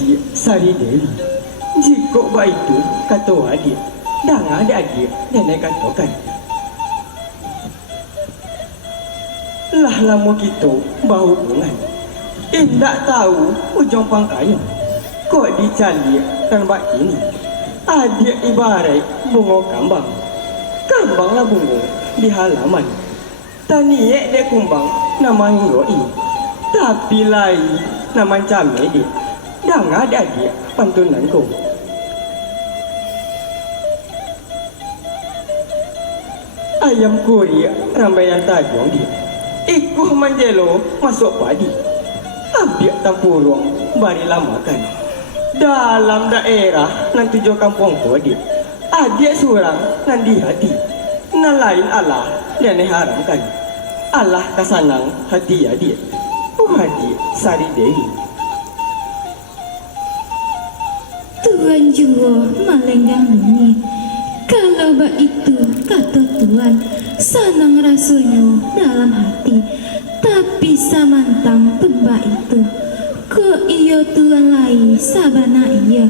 dia Sari Dewi. Jika baik itu kata adik, dan ada adik nenek katakan. Lah lama kita berhubungan, tak tahu ujung pangkainya. Kok dicari dan bak ini, adik ibarat bunga kambang. Kambanglah bunga di halaman. Taniek dia kumbang nama Hinggoi. Tapi lain nama Camai dia. Dan ada dia pantunanku. Ayam kuri rambaian tajuang dia. Ikuh manjelo masuk padi. Ambil tampurung barilah makan. Dalam daerah nan tujuh kampung kodi. Adik surang nan di hati. Nan lain Allah dan haramkan. Allah kasanang hati adik. Adik Sari Dewi. Tuan jua malenggang ini. Kalau bak itu kata Tuan, senang rasanya dalam hati. Tapi samantang tebak itu, ko iyo Tuan lai sabana iya.